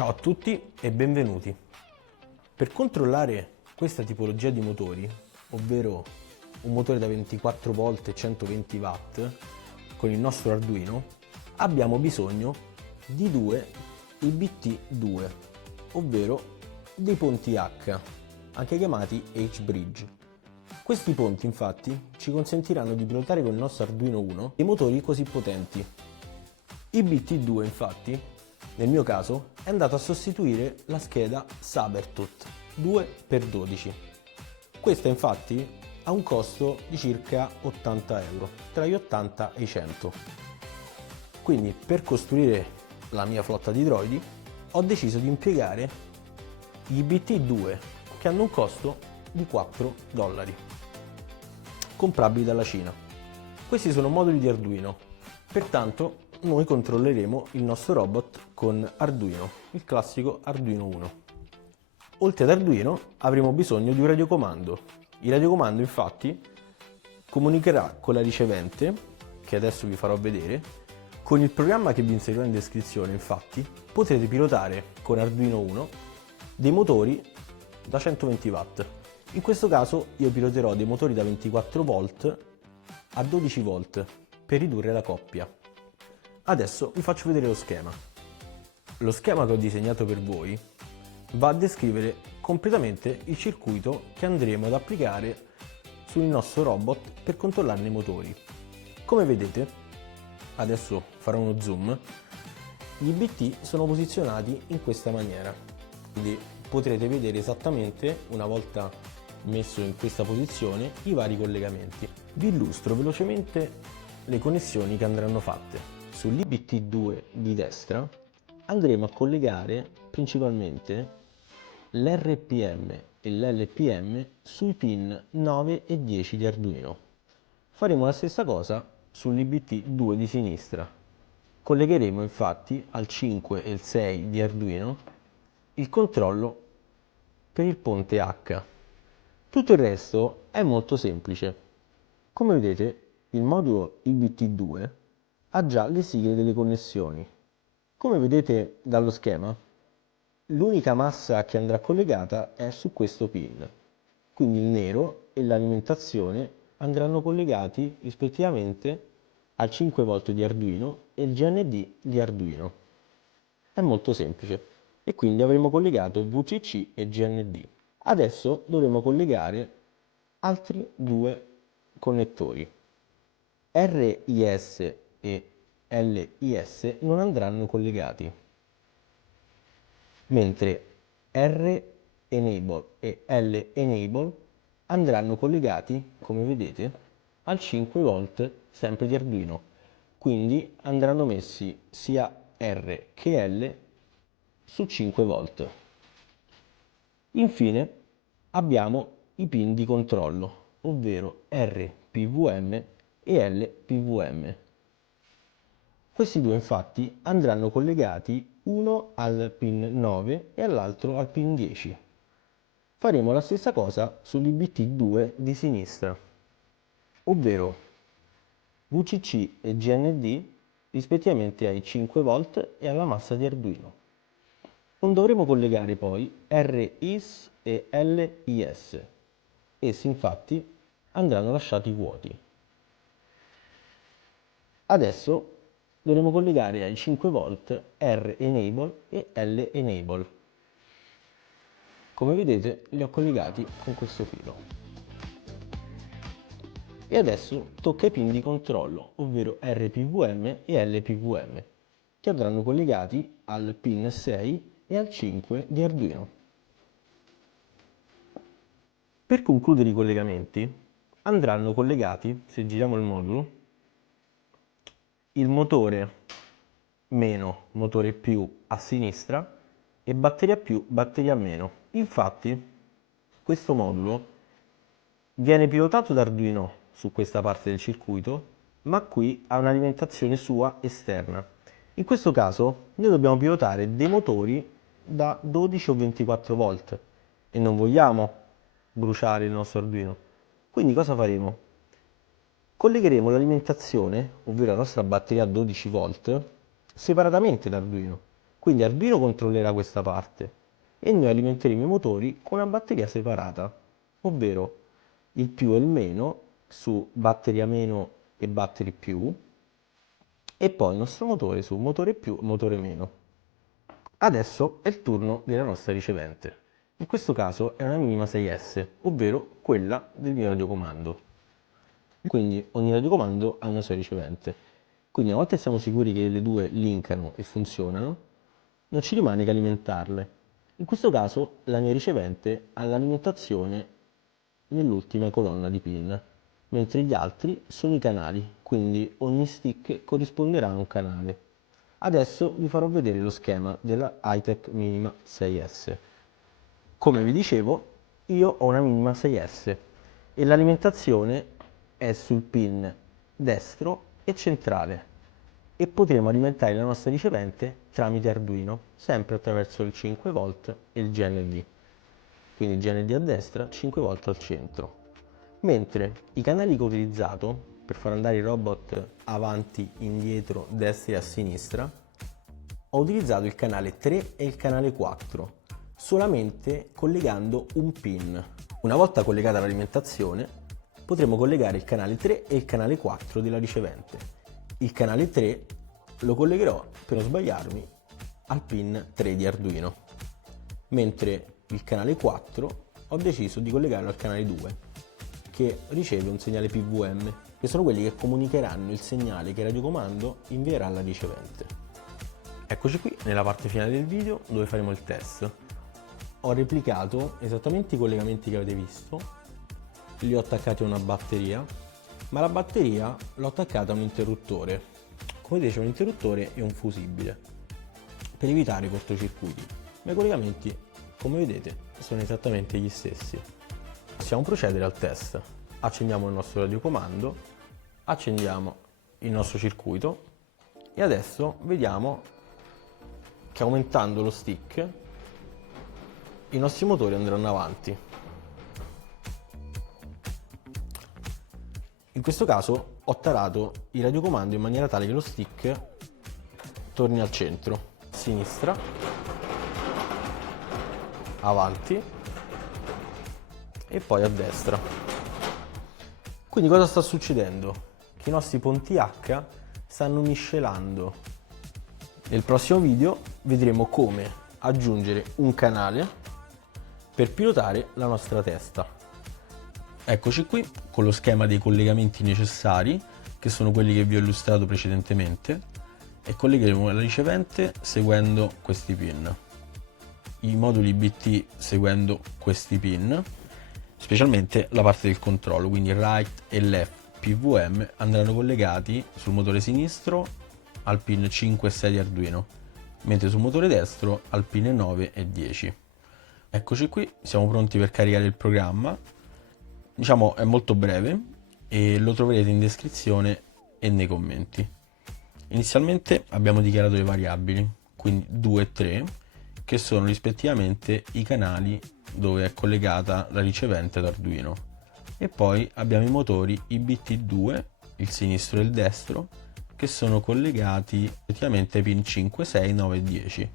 Ciao a tutti e benvenuti. Per controllare questa tipologia di motori, ovvero un motore da 24 volt e 120 watt con il nostro Arduino, abbiamo bisogno di due IBT2, ovvero dei ponti H, anche chiamati H-bridge. Questi ponti infatti ci consentiranno di pilotare con il nostro Arduino Uno dei motori così potenti. IBT2 infatti nel mio caso è andato a sostituire la scheda Sabertooth 2x12. Questa infatti ha un costo di circa 80 euro, tra gli 80 e i 100. Quindi per costruire la mia flotta di droidi ho deciso di impiegare gli IBT2 che hanno un costo di 4 dollari, comprabili dalla Cina. Questi sono moduli di Arduino, pertanto noi controlleremo il nostro robot con Arduino, il classico Arduino Uno. Oltre ad Arduino avremo bisogno di un radiocomando. Il radiocomando infatti comunicherà con la ricevente, che adesso vi farò vedere. Con il programma che vi inserirò in descrizione infatti potrete pilotare con Arduino Uno dei motori da 120 watt. In questo caso io piloterò dei motori da 24 volt a 12 volt per ridurre la coppia. Adesso vi faccio vedere lo schema. Lo schema che ho disegnato per voi va a descrivere completamente il circuito che andremo ad applicare sul nostro robot per controllarne i motori. Come vedete, adesso farò uno zoom, gli IBT sono posizionati in questa maniera, quindi potrete vedere esattamente, una volta messo in questa posizione, i vari collegamenti. Vi illustro velocemente le connessioni che andranno fatte. Sull'IBT2 di destra andremo a collegare principalmente l'RPM e l'LPM sui pin 9 e 10 di Arduino. Faremo la stessa cosa sull'IBT2 di sinistra. Collegheremo infatti al 5 e il 6 di Arduino il controllo per il ponte H. Tutto il resto è molto semplice. Come vedete, il modulo IBT2 ha già le sigle delle connessioni. Come vedete dallo schema, l'unica massa che andrà collegata è su questo pin, quindi il nero e l'alimentazione andranno collegati rispettivamente al 5 volt di Arduino e il GND di Arduino. È molto semplice e quindi avremo collegato VCC e GND. Adesso dovremo collegare altri due connettori. RIS e LIS non andranno collegati, mentre R-Enable e L-Enable andranno collegati, come vedete, al 5 volt sempre di Arduino, quindi andranno messi sia R che L su 5 volt. Infine abbiamo i pin di controllo, ovvero RPVM e LPVM. Questi due infatti andranno collegati uno al pin 9 e all'altro al pin 10. Faremo la stessa cosa sull'IBT2 di sinistra, ovvero VCC e GND rispettivamente ai 5 volt e alla massa di Arduino. Non dovremo collegare poi RIS e LIS. Essi infatti andranno lasciati vuoti. Adesso dovremo collegare ai 5 volt R-Enable e L-Enable. Come vedete li ho collegati con questo filo. E adesso tocca ai pin di controllo, ovvero RPVM e LPVM, che andranno collegati al pin 6 e al 5 di Arduino. Per concludere i collegamenti andranno collegati, se giriamo il modulo, il motore meno, motore più a sinistra e batteria più, batteria meno. Infatti questo modulo viene pilotato da Arduino su questa parte del circuito, ma qui ha un'alimentazione sua esterna. In questo caso noi dobbiamo pilotare dei motori da 12 o 24 volt e non vogliamo bruciare il nostro Arduino. Quindi cosa faremo? Collegheremo l'alimentazione, ovvero la nostra batteria a 12 volt, separatamente da Arduino, Quindi Arduino controllerà questa parte e noi alimenteremo i motori con una batteria separata, ovvero il più e il meno su batteria meno e battery più, e poi il nostro motore su motore più e motore meno. Adesso è il turno della nostra ricevente. In questo caso è una minima 6S, ovvero quella del mio radiocomando. Quindi ogni radiocomando ha una sua ricevente. Quindi una volta che siamo sicuri che le due linkano e funzionano, non ci rimane che alimentarle. In questo caso la mia ricevente ha l'alimentazione nell'ultima colonna di pin, mentre gli altri sono i canali, quindi ogni stick corrisponderà a un canale. Adesso vi farò vedere lo schema della Hi-Tech Minima 6S. Come vi dicevo, io ho una Minima 6S e l'alimentazione è sul pin destro e centrale e potremo alimentare la nostra ricevente tramite Arduino, sempre attraverso il 5V e il GND. Quindi il GND a destra, 5V al centro. Mentre i canali che ho utilizzato per far andare i robot avanti, indietro, destra e a sinistra, ho utilizzato il canale 3 e il canale 4, solamente collegando un pin. Una volta collegata l'alimentazione, potremo collegare il canale 3 e il canale 4 della ricevente. Il canale 3 lo collegherò, per non sbagliarmi, al pin 3 di Arduino, mentre il canale 4 ho deciso di collegarlo al canale 2, che riceve un segnale PWM, che sono quelli che comunicheranno il segnale che il radiocomando invierà alla ricevente. Eccoci qui nella parte finale del video dove faremo il test. Ho replicato esattamente i collegamenti che avete visto, li ho attaccati a una batteria, ma la batteria l'ho attaccata a un interruttore. Come vedete c'è un interruttore e un fusibile, per evitare cortocircuiti. Ma i collegamenti, come vedete, sono esattamente gli stessi. Possiamo procedere al test. Accendiamo il nostro radiocomando, accendiamo il nostro circuito e adesso vediamo che aumentando lo stick i nostri motori andranno avanti. In questo caso ho tarato il radiocomando in maniera tale che lo stick torni al centro, a sinistra, avanti e poi a destra. Quindi cosa sta succedendo? Che i nostri ponti H stanno miscelando. Nel prossimo video vedremo come aggiungere un canale per pilotare la nostra testa. Eccoci qui con lo schema dei collegamenti necessari, che sono quelli che vi ho illustrato precedentemente, e collegheremo la ricevente seguendo questi pin, i moduli BT seguendo questi pin, specialmente la parte del controllo, quindi right e left PWM andranno collegati sul motore sinistro al pin 5 e 6 di Arduino, mentre sul motore destro al pin 9 e 10. Eccoci qui, siamo pronti per caricare il programma. Diciamo è molto breve e lo troverete in descrizione e nei commenti. Inizialmente abbiamo dichiarato le variabili, quindi 2 e 3, che sono rispettivamente i canali dove è collegata la ricevente ad Arduino, e poi abbiamo i motori IBT2, il sinistro e il destro, che sono collegati effettivamente ai pin 5, 6, 9 e 10,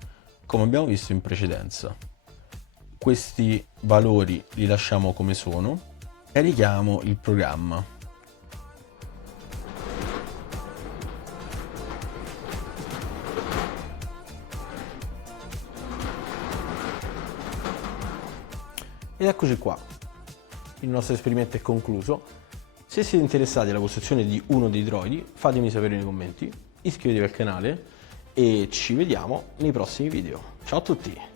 come abbiamo visto in precedenza. Questi valori li lasciamo come sono. Carichiamo il programma. Ed eccoci qua, il nostro esperimento è concluso. Se siete interessati alla costruzione di uno dei droidi, fatemi sapere nei commenti, iscrivetevi al canale e ci vediamo nei prossimi video. Ciao a tutti!